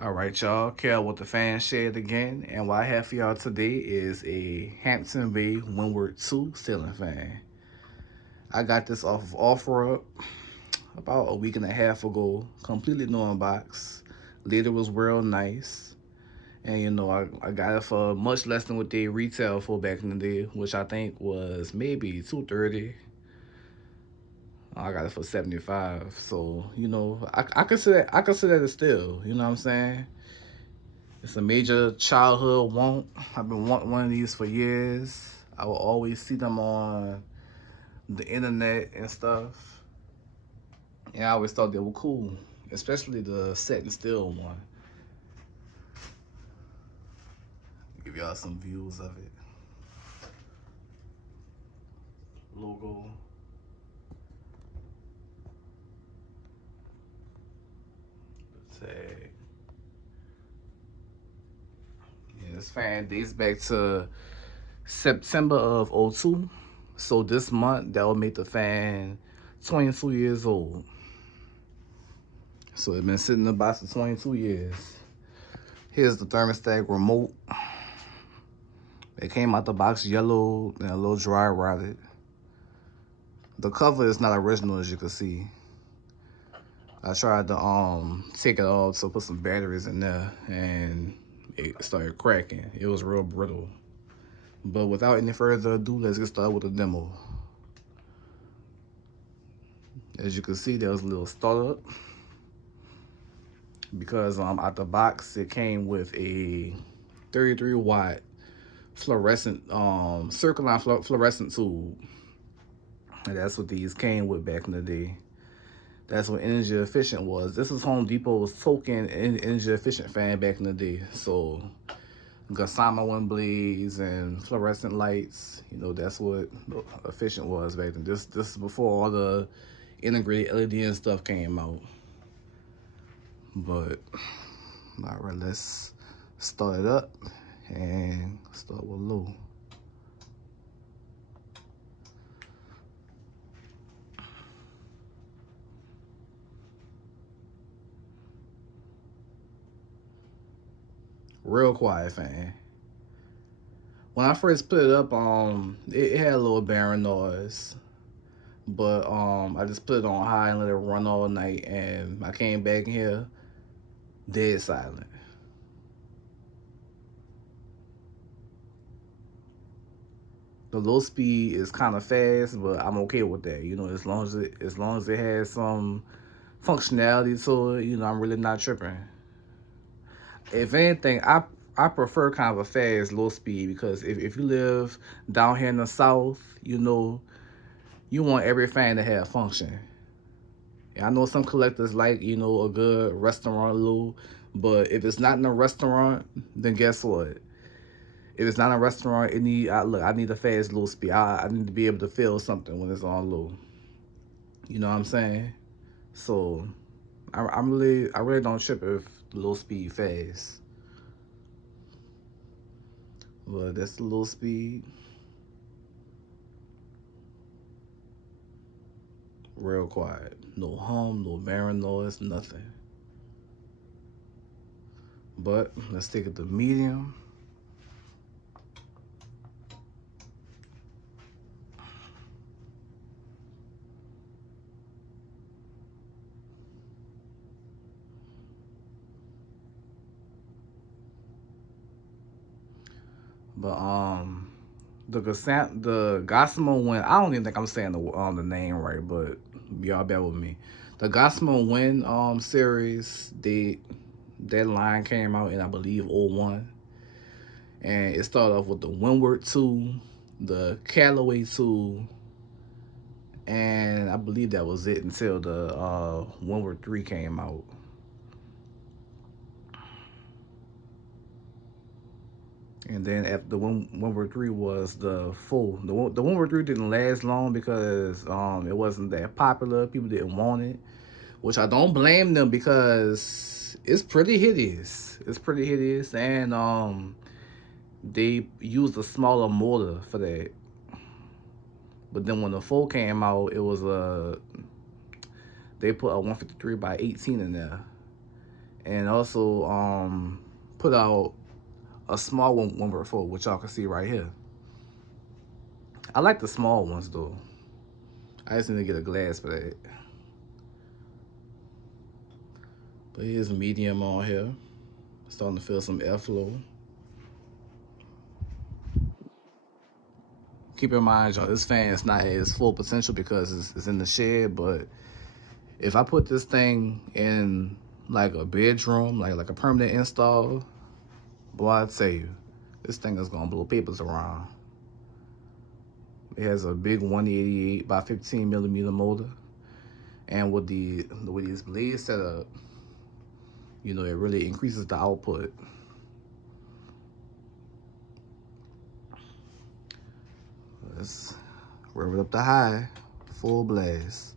All right, y'all. Kel with the fan shed again, and what I have for y'all today is a Hampton Bay Windward 2 ceiling fan. I got this off of OfferUp about a week and a half ago, completely new unbox. Lid was real nice, and I got it for much less than what they retail for back in the day, which I think was maybe 230. I got it for 75. So I consider it still. You know what I'm saying? It's a major childhood want. I've been wanting one of these for years. I will always see them on the internet and stuff. And I always thought they were cool, especially the set and steel one. Give y'all some views of it. Logo. The tag. Yeah, this fan dates back to September of '02. So this month, that will make the fan 22 years old. So it's been sitting in the box for 22 years. Here's the thermostat remote. It came out the box yellow and a little dry rotted. The cover is not original, as you can see. I tried to take it off to put some batteries in there, and it started cracking. It was real brittle. But without any further ado, let's get started with the demo. As you can see, there was a little startup because out the box it came with a 33-watt fluorescent circular fluorescent tube. And that's what these came with back in the day. That's what energy efficient was. This is Home Depot's token energy efficient fan back in the day. So Gossamer wind blades and fluorescent lights, that's what efficient was back then. This is before all the integrated LED and stuff came out. But all right, let's start it up and start with low. Real quiet fan. When I first put it up, it had a little bearing noise, but I just put it on high and let it run all night, and I came back in here, dead silent. The low speed is kind of fast, but I'm okay with that. As long as it has some functionality to it, I'm really not tripping. If anything, I prefer kind of a fast low speed because if you live down here in the south, you want every fan to have function. And I know some collectors like, a good restaurant loop, but if it's not in a restaurant, then guess what? If it's not a restaurant, I need a fast low speed. I need to be able to feel something when it's on low. You know what I'm saying? So I really don't trip if low speed fast. But that's the low speed, real quiet. No hum, no barren noise, nothing. But let's take it to medium. But the Gossamer Wind. I don't even think I'm saying the name right, but y'all bear with me. The Gossamer Wind series, that line came out in, I believe, '01, and it started off with the Windward 2, the Callaway 2, and I believe that was it until the Windward 3 came out. And then after the Windward 3 was the full. The Windward 3 didn't last long because it wasn't that popular. People didn't want it, which I don't blame them because it's pretty hideous. It's pretty hideous, and they used a smaller motor for that. But then when the 4 came out, it was they put a 153 by 18 in there, and also put out a small Windward 4, which y'all can see right here. I like the small ones though. I just need to get a glass for that. But here's medium on here. Starting to feel some airflow. Keep in mind, y'all, this fan is not at its full potential because it's in the shed. But if I put this thing in like a bedroom, like a permanent install, boy, I tell you, this thing is gonna blow papers around. It has a big 188 by 15 millimeter motor, and with with these blades set up, you know, it really increases the output. Let's rev it up to high, full blast.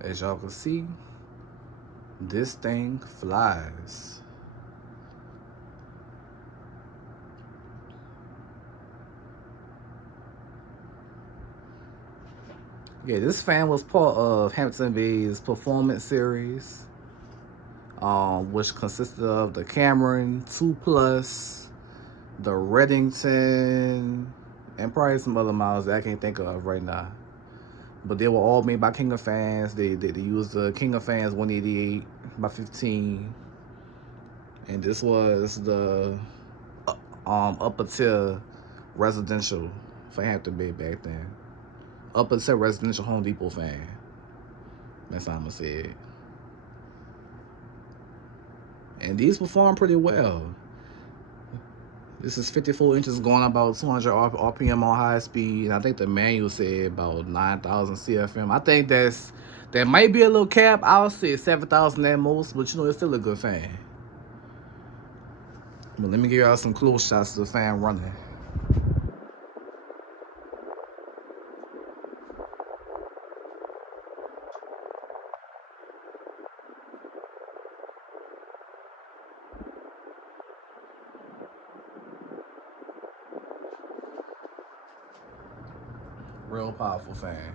As y'all can see, this thing flies. Yeah, this fan was part of Hampton Bay's performance series, which consisted of the Cameron 2 Plus, the Reddington, and probably some other models that I can't think of right now. But they were all made by King of Fans. They used the King of Fans 188 by 15, and this was the upper tier residential for Hampton Bay back then. Upper tier residential Home Depot fan. That's how I'm gonna say it. And these perform pretty well. This is 54 inches going about 200 RPM on high speed. And I think the manual said about 9,000 CFM. I think that might be a little cap. I'll say 7,000 at most, but you know, it's still a good fan. But let me give y'all some close shots of the fan running. Real powerful fan.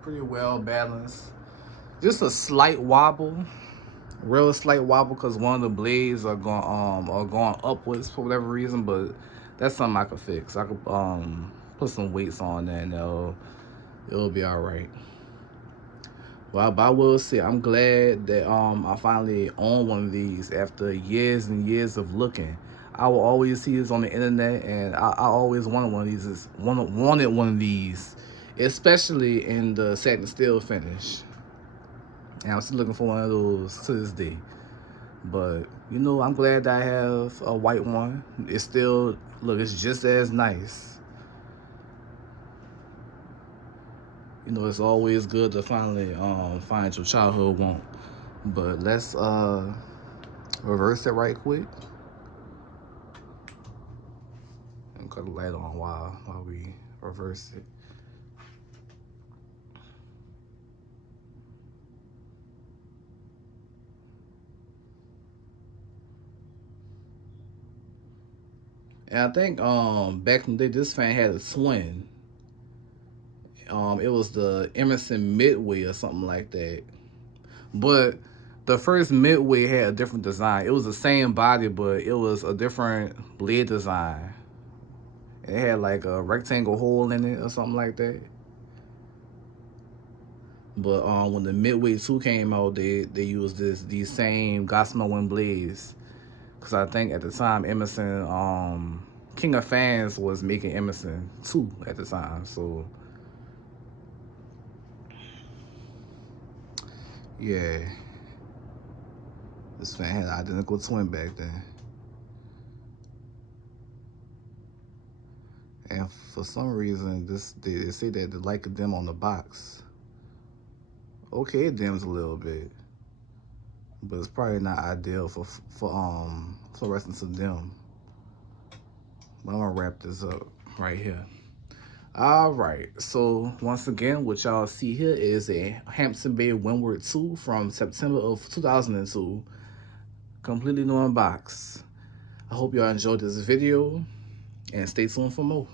Pretty well balanced. Just a slight wobble, real slight wobble, because one of the blades are going upwards for whatever reason. But that's something I could fix. I could put some weights on there, and it'll be all right. But I will say I'm glad that I finally own one of these after years and years of looking. I will always see this on the internet, and I always wanted one of these. Wanted one of these, especially in the satin steel finish. And I'm still looking for one of those to this day. But you know, I'm glad that I have a white one. It's still look, it's just as nice. You know, it's always good to finally find your childhood want. But let's reverse it right quick and cut the light on while we reverse it. And I think back in the day this fan had a twin. It was the Emerson Midway or something like that. But the first Midway had a different design. It was the same body, but it was a different blade design. It had like a rectangle hole in it or something like that. But when the Midway 2 came out, they used these same Gossamer Wind blades. Cause I think at the time Emerson, King of Fans was making Emerson 2 at the time. So yeah, this fan had an identical twin back then. And for some reason, they say that the light could dim on the box. Okay, it dims a little bit, but it's probably not ideal for fluorescence to dim. But I'm gonna wrap this up right here. All right, so once again, what y'all see here is a Hampton Bay Windward 2 from September of 2002. completely new unboxed. I hope y'all enjoyed this video and stay tuned for more.